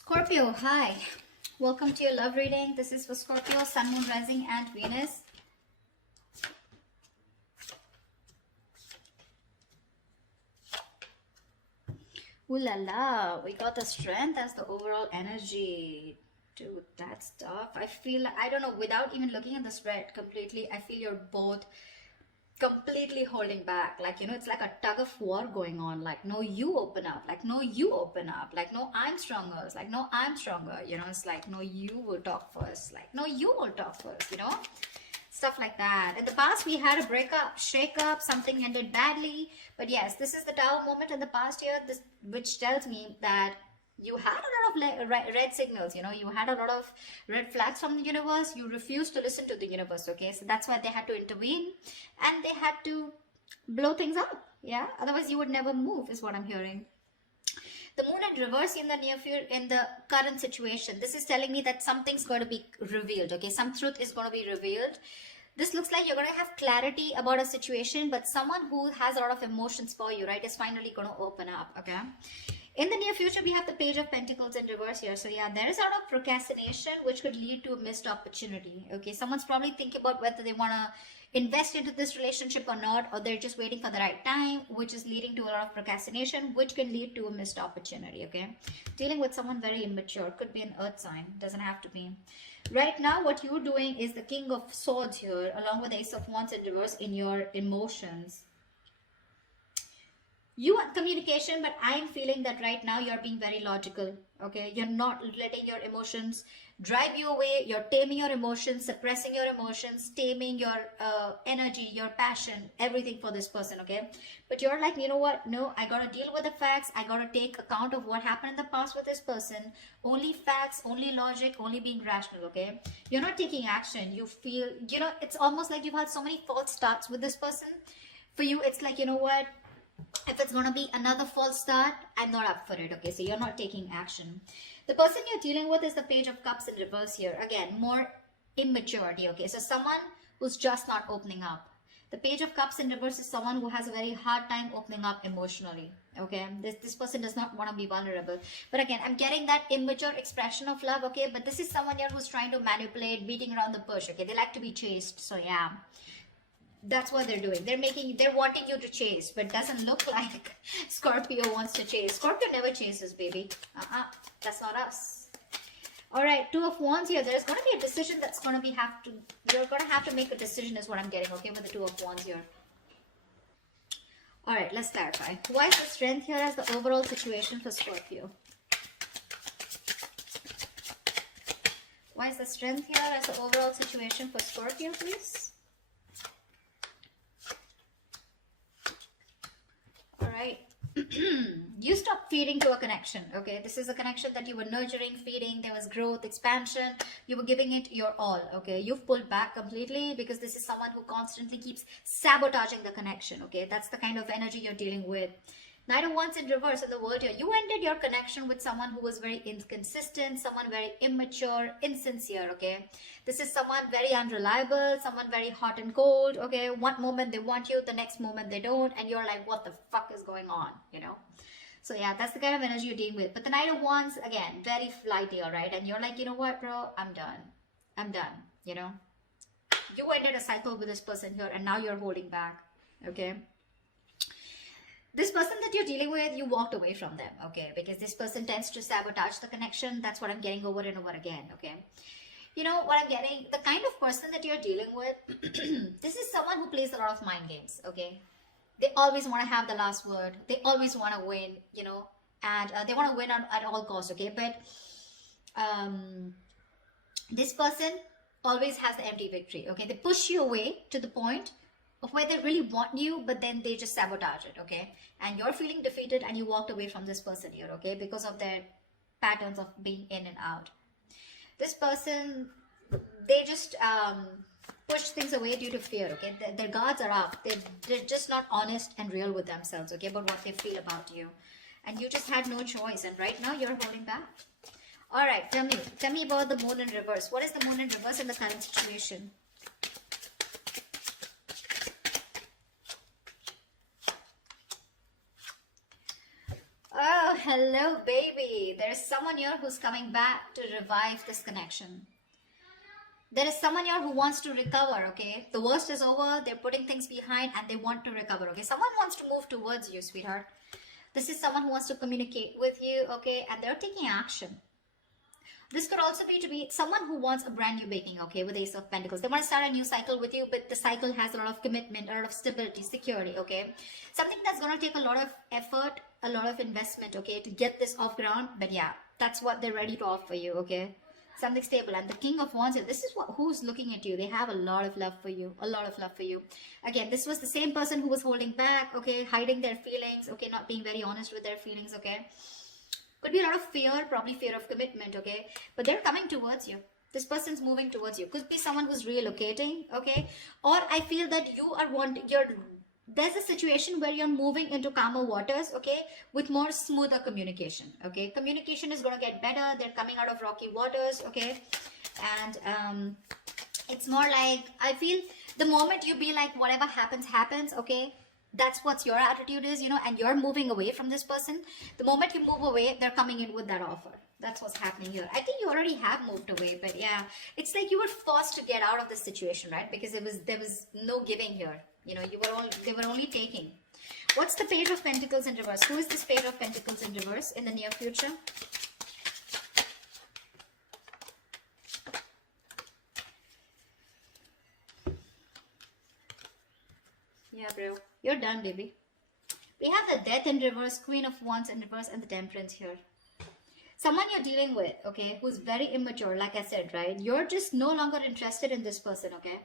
Scorpio, hi. Welcome to your love reading. This is for Scorpio, Sun, Moon, Rising, and Venus. Ooh la la, we got the Strength as the overall energy. Dude, that's tough. I feel, I don't know, without even looking at the spread completely, I feel you're both completely holding back. Like, it's like a tug of war going on. Like, no, you open up. Like, no, you open up. Like, no, I'm stronger. It's like, no, I'm stronger. It's like, no, you will talk first. Like, no, you will talk first. Stuff like that. In the past, we had a breakup, shake-up, something ended badly. But yes, this is the Tower moment in the past year, which tells me that you had a lot of red signals. You had a lot of red flags from the universe. You refused to listen to the universe. Okay, so that's why they had to intervene and they had to blow things up. Yeah, otherwise you would never move, is what I'm hearing. The moon in reverse in the near future, in the current situation, this is telling me that something's going to be revealed. Okay, some truth is going to be revealed. This looks like you're going to have clarity about a situation, but someone who has a lot of emotions for you, right, is finally going to open up. Okay, in the near future, we have the Page of Pentacles in reverse here. So yeah, there is a lot of procrastination, which could lead to a missed opportunity. Okay, someone's probably thinking about whether they want to invest into this relationship or not, or they're just waiting for the right time, which is leading to a lot of procrastination, which can lead to a missed opportunity. Okay, dealing with someone very immature, could be an earth sign, doesn't have to be. Right now, what you're doing is the King of Swords here, along with the Ace of Wands in reverse in your emotions. You want communication, but I'm feeling that right now you're being very logical. Okay, you're not letting your emotions drive you away. You're taming your emotions, suppressing your emotions, taming your energy, your passion, everything for this person. Okay, but you're like, you know what, no, I gotta deal with the facts. I gotta take account of what happened in the past with this person. Only facts, only logic, only being rational. Okay, you're not taking action. You feel, it's almost like you've had so many false starts with this person. For you, it's like, you know what, if it's going to be another false start, I'm not up for it. Okay, so you're not taking action. The person you're dealing with is the Page of Cups in reverse here. Again, more immaturity. Okay, so someone who's just not opening up. The Page of Cups in reverse is someone who has a very hard time opening up emotionally. Okay, this person does not want to be vulnerable. But again, I'm getting that immature expression of love. Okay, but this is someone here who's trying to manipulate, beating around the bush. Okay, they like to be chased. So yeah, that's what they're doing. They're wanting you to chase, but doesn't look like Scorpio wants to chase. Scorpio never chases, baby. That's not us. All right, Two of Wands here. There's going to be a decision that's going to be you're going to have to make a decision is what I'm getting, okay, with the Two of Wands here. All right, let's clarify. Why is the Strength here as the overall situation for Scorpio? Why is the Strength here as the overall situation for Scorpio, please? Right. You stop feeding to a connection. Okay, this is a connection that you were nurturing, feeding. There was growth, expansion. You were giving it your all. Okay, you've pulled back completely because this is someone who constantly keeps sabotaging the connection. Okay, that's the kind of energy you're dealing with. Knight of Wands in reverse in the world here. You ended your connection with someone who was very inconsistent, someone very immature, insincere, okay? This is someone very unreliable, someone very hot and cold, okay? One moment they want you, the next moment they don't, and you're like, what the fuck is going on, So yeah, that's the kind of energy you're dealing with. But the Knight of Wands, again, very flighty, all right? And you're like, you know what, bro? I'm done. I'm done, You ended a cycle with this person here, and now you're holding back, okay? This person that you're dealing with, you walked away from them, okay? Because this person tends to sabotage the connection. That's what I'm getting over and over again, okay? What I'm getting, the kind of person that you're dealing with, this is someone who plays a lot of mind games, okay? They always want to have the last word. They always want to win, and they want to win at all costs, okay? But this person always has the empty victory, okay? They push you away to the point of where they really want you, but then they just sabotage it, okay? And you're feeling defeated and you walked away from this person here, okay? Because of their patterns of being in and out. This person, they just push things away due to fear, okay? Their guards are up. They're just not honest and real with themselves, okay? About what they feel about you. And you just had no choice. And right now you're holding back. All right, tell me about the Moon in reverse. What is the Moon in reverse in the current situation? Hello, baby. There's someone here who's coming back to revive this connection. There is someone here who wants to recover, okay? The worst is over, they're putting things behind and they want to recover, okay? Someone wants to move towards you, sweetheart. This is someone who wants to communicate with you, okay? And they're taking action. This could also be to be someone who wants a brand new beginning, okay, with Ace of Pentacles. They want to start a new cycle with you, but the cycle has a lot of commitment, a lot of stability, security, okay? Something that's going to take a lot of effort, a lot of investment, okay, to get this off ground. But yeah, that's what they're ready to offer you, okay? Something stable. And the King of Wands here, this is who's looking at you. They have a lot of love for you, a lot of love for you. Again, this was the same person who was holding back, okay, hiding their feelings, okay, not being very honest with their feelings, okay? Could be a lot of fear, probably fear of commitment, okay? But they're coming towards you. This person's moving towards you. Could be someone who's relocating, okay? Or I feel that you are there's a situation where you're moving into calmer waters, okay? With more smoother communication, okay? Communication is going to get better. They're coming out of rocky waters, okay? And it's more like, I feel the moment you be like, whatever happens, happens, okay? That's what your attitude is, you know, and you're moving away from this person. The moment you move away, they're coming in with that offer. That's what's happening here. I think you already have moved away, but yeah, it's like you were forced to get out of this situation, right? Because there was no giving here. You know, they were only taking. What's the Page of Pentacles in reverse? Who is this Page of Pentacles in reverse in the near future? Yeah, bro. You're done, baby. We have the Death in reverse, Queen of Wands in reverse, and the Temperance here. Someone you're dealing with, okay, who's very immature, like I said, right? You're just no longer interested in this person, okay?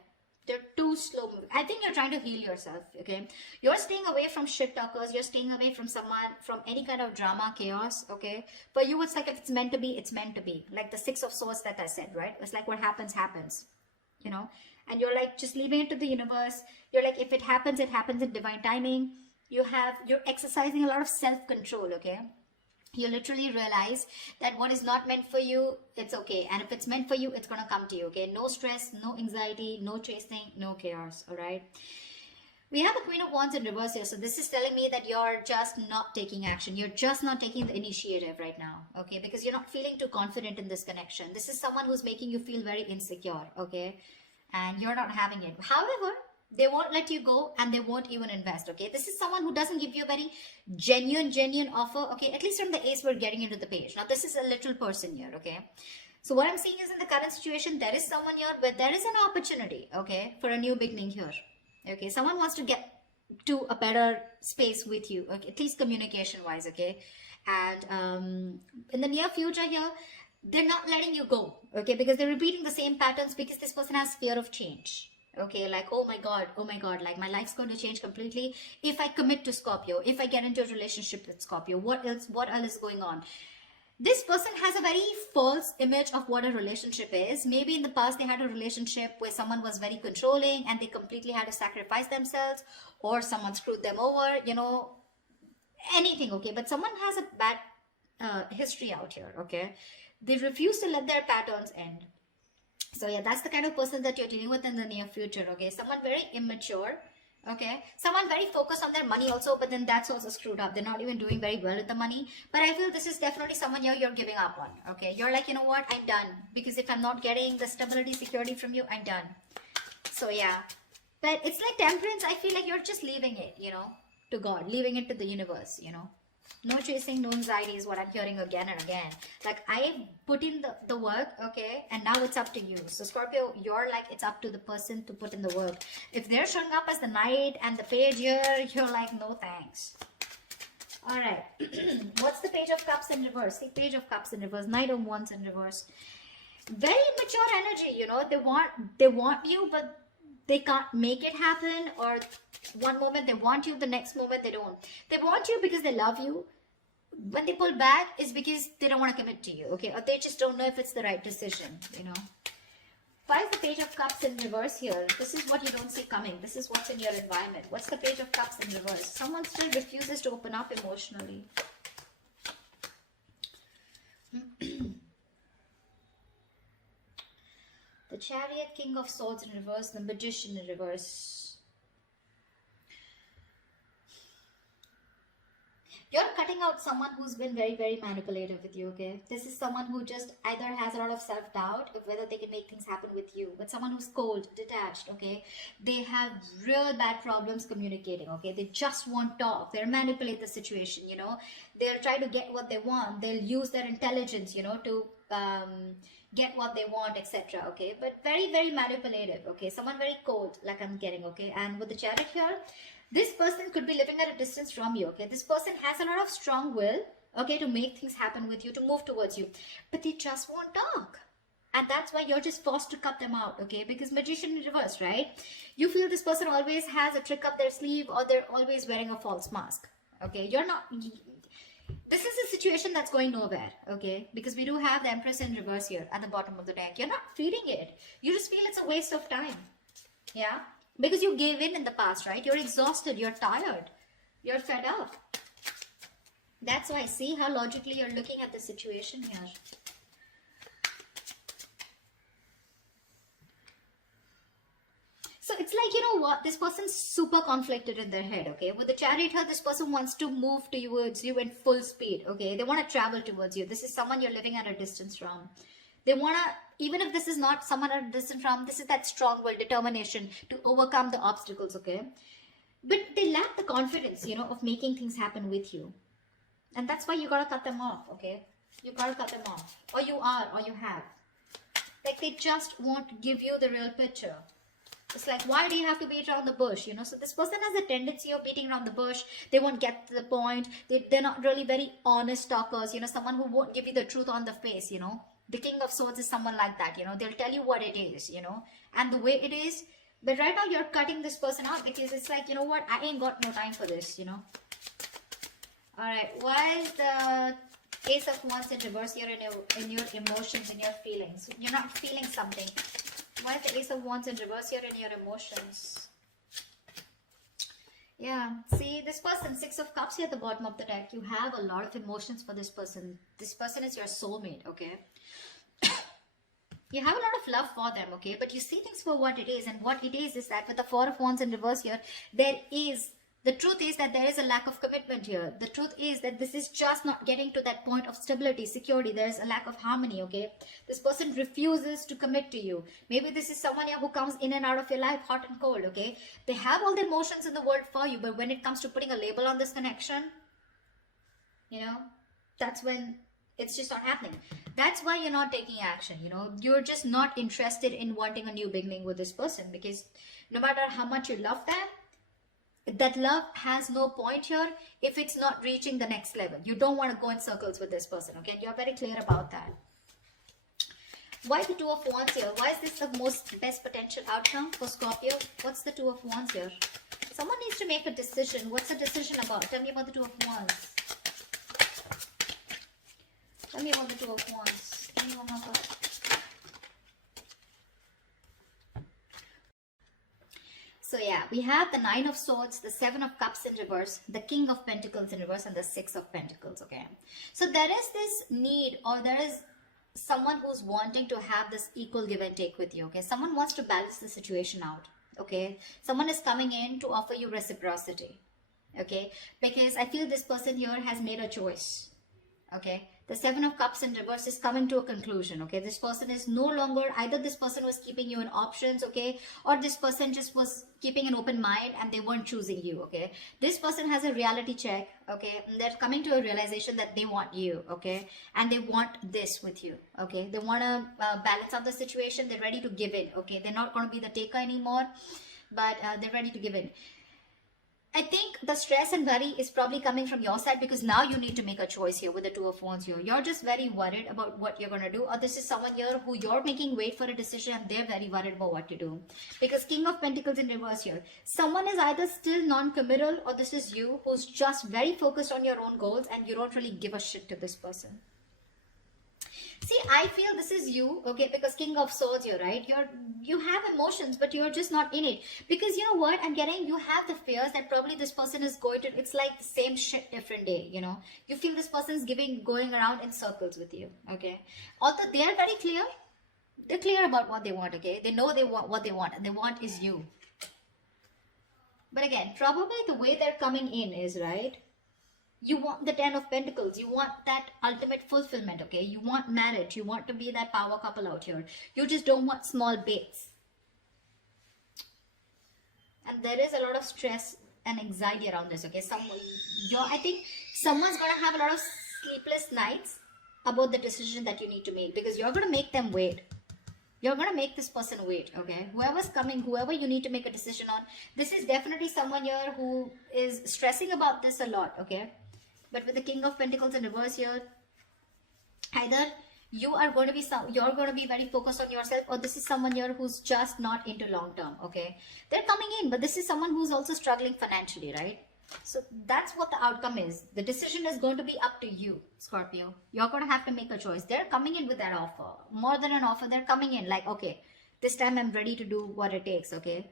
They're too slow moving. I think you're trying to heal yourself, okay? You're staying away from shit talkers. You're staying away from someone, from any kind of drama, chaos, okay? For you, it's like if it's meant to be, it's meant to be. Like the Six of Swords that I said, right? It's like what happens, happens, you know? And you're like just leaving it to the universe. You're like, if it happens in divine timing. You're exercising a lot of self-control, okay? You literally realize that what is not meant for you, it's okay. And if it's meant for you, it's going to come to you, okay? No stress, no anxiety, no chasing, no chaos, all right? We have a Queen of Wands in reverse here. So this is telling me that you're just not taking action. You're just not taking the initiative right now, okay? Because you're not feeling too confident in this connection. This is someone who's making you feel very insecure, okay? And you're not having it. However, they won't let you go and they won't even invest, okay? This is someone who doesn't give you a very genuine offer, okay? At least from the Ace, we're getting into the Page. Now, this is a little person here, okay? So what I'm seeing is in the current situation, there is someone here where there is an opportunity, okay, for a new beginning here, okay? Someone wants to get to a better space with you, okay? At least communication-wise, okay? And in the near future here, they're not letting you go, okay? Because they're repeating the same patterns because this person has fear of change. Okay, like, oh my god, like my life's going to change completely if I commit to Scorpio, if I get into a relationship with Scorpio. What else is going on? This person has a very false image of what a relationship is. Maybe in the past they had a relationship where someone was very controlling and they completely had to sacrifice themselves, or someone screwed them over, you know, anything, okay? But someone has a bad history out here, okay? They refuse to let their patterns end. So yeah, that's the kind of person that you're dealing with in the near future, okay? Someone very immature, okay? Someone very focused on their money also, but then that's also screwed up. They're not even doing very well with the money. But I feel this is definitely someone you're giving up on, okay? You're like, you know what? I'm done. Because if I'm not getting the stability, security from you, I'm done. So yeah. But it's like Temperance. I feel like you're just leaving it, you know, to God. Leaving it to the universe, you know? No chasing, no anxiety is what I'm hearing again and again. Like, I put in the work, okay? And now it's up to you. So, Scorpio, you're like, it's up to the person to put in the work. If they're showing up as the Knight and the Page here, you're like, no thanks. Alright. What's the Page of Cups in reverse? The Page of Cups in reverse. Knight of Wands in reverse. Very mature energy, you know? They want you, but they can't make it happen. Or one moment they want you, the next moment they don't. They want you because they love you. When they pull back, it's because they don't want to commit to you, okay? Or they just don't know if it's the right decision, you know? Why is the Page of Cups in reverse here? This is what you don't see coming. This is what's in your environment. What's the Page of Cups in reverse? Someone still refuses to open up emotionally. The Chariot, King of Swords in reverse, the Magician in reverse. You're cutting out about someone who's been very, very manipulative with you, okay? This is someone who just either has a lot of self-doubt of whether they can make things happen with you, but someone who's cold, detached, okay? They have real bad problems communicating, okay? They just won't talk. They'll manipulate the situation, you know? They'll try to get what they want. They'll use their intelligence, you know, to get what they want, etc., okay? But very, very manipulative, okay? Someone very cold, like I'm getting, okay? And with the Chariot here, this person could be living at a distance from you, okay? This person has a lot of strong will, okay, to make things happen with you, to move towards you, but they just won't talk. And that's why you're just forced to cut them out, okay? Because Magician in reverse, right? You feel this person always has a trick up their sleeve, or they're always wearing a false mask, okay? You're not... This is a situation that's going nowhere, okay? Because we do have the Empress in reverse here at the bottom of the deck. You're not feeling it. You just feel it's a waste of time, yeah? Because you gave in the past, right? You're exhausted, you're tired, you're fed up. That's why, see how logically you're looking at the situation here. So it's like, you know what, this person's super conflicted in their head, okay? With the Chariot here, this person wants to move towards you in full speed, okay? They want to travel towards you. This is someone you're living at a distance from. They want to, even if this is not someone at a distance from, this is that strong will, determination to overcome the obstacles, okay? But they lack the confidence, you know, of making things happen with you. And that's why you got to cut them off, okay? You got to cut them off. Or you are, or you have. Like, they just won't give you the real picture. It's like, why do you have to beat around the bush, you know? So this person has a tendency of beating around the bush. They won't get to the point. They're not really very honest talkers, you know, someone who won't give you the truth on the face, you know? The King of Swords is someone like that, you know? They'll tell you what it is, you know? And the way it is. But right now you're cutting this person out because it's like, you know what? I ain't got no time for this, you know? Alright, why is the Ace of Wands in reverse here in your emotions, in your feelings? You're not feeling something. Why is the Ace of Wands in reverse here in your emotions? Yeah, see, this person, Six of Cups here at the bottom of the deck. You have a lot of emotions for this person. This person is your soulmate, okay? You have a lot of love for them, okay? But you see things for what it is. And what it is that with the Four of Wands in reverse here, the truth is that there is a lack of commitment here. The truth is that this is just not getting to that point of stability, security. There is a lack of harmony, okay? This person refuses to commit to you. Maybe this is someone here who comes in and out of your life, hot and cold, okay? They have all the emotions in the world for you, but when it comes to putting a label on this connection, you know, that's when it's just not happening. That's why you're not taking action, you know? You're just not interested in wanting a new beginning with this person, because no matter how much you love them, that love has no point here if it's not reaching the next level. You don't want to go in circles with this person, okay? You're very clear about that. Why the Two of Wands here? Why is this the best potential outcome for Scorpio? What's the Two of Wands here? Someone needs to make a decision. What's the decision about? Tell me about the Two of Wands. Tell me about the Two of Wands. Tell me about that. So yeah, we have the Nine of Swords, the Seven of Cups in reverse, the King of Pentacles in reverse, and the Six of Pentacles, okay? So there is this need, or there is someone who's wanting to have this equal give and take with you, okay? Someone wants to balance the situation out, okay? Someone is coming in to offer you reciprocity, okay? Because I feel this person here has made a choice, okay? The Seven of Cups in reverse is coming to a conclusion, okay? This person is no longer, either this person was keeping you in options, okay? Or this person just was keeping an open mind and they weren't choosing you, okay? This person has a reality check, okay? And they're coming to a realization that they want you, okay? And they want this with you, okay? They want to balance out the situation. They're ready to give in, okay? They're not going to be the taker anymore, but they're ready to give in. I think the stress and worry is probably coming from your side, because now you need to make a choice here with the Two of Wands here. You're just very worried about what you're going to do, or this is someone here who you're making wait for a decision and they're very worried about what to do. Because King of Pentacles in reverse here. Someone is either still non-committal, or this is you who's just very focused on your own goals and you don't really give a shit to this person. See, I feel this is you, okay, because King of Swords here, right? You have emotions, but you're just not in it. Because you know what? I'm getting, you have the fears that probably this person is going to, it's like the same shit, different day, you know? You feel this person's going around in circles with you, okay? Although they are very clear, they're clear about what they want, okay? They know they want what they want, and they want is you. But again, probably the way they're coming in is, right? You want the 10 of Pentacles. You want that ultimate fulfillment, okay? You want marriage. You want to be that power couple out here. You just don't want small baits. And there is a lot of stress and anxiety around this, okay? I think someone's going to have a lot of sleepless nights about the decision that you need to make, because you're going to make them wait. You're going to make this person wait, okay? Whoever's coming, whoever you need to make a decision on, this is definitely someone here who is stressing about this a lot, okay? But with the King of Pentacles in reverse here, either you're going to be very focused on yourself, or this is someone here who's just not into long term, okay? They're coming in, but this is someone who's also struggling financially, right? So that's what the outcome is. The decision is going to be up to you, Scorpio. You're going to have to make a choice. They're coming in with that offer. More than an offer, they're coming in like, okay, this time I'm ready to do what it takes, okay?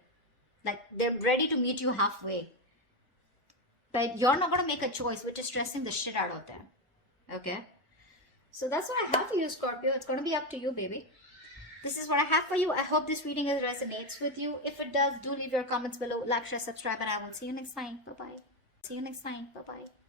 Like, they're ready to meet you halfway. But you're not going to make a choice, which is stressing the shit out of them, okay? So that's what I have for you, Scorpio. It's going to be up to you, baby. This is what I have for you. I hope this reading resonates with you. If it does, do leave your comments below. Like, share, subscribe, and I will see you next time. Bye-bye. See you next time. Bye-bye.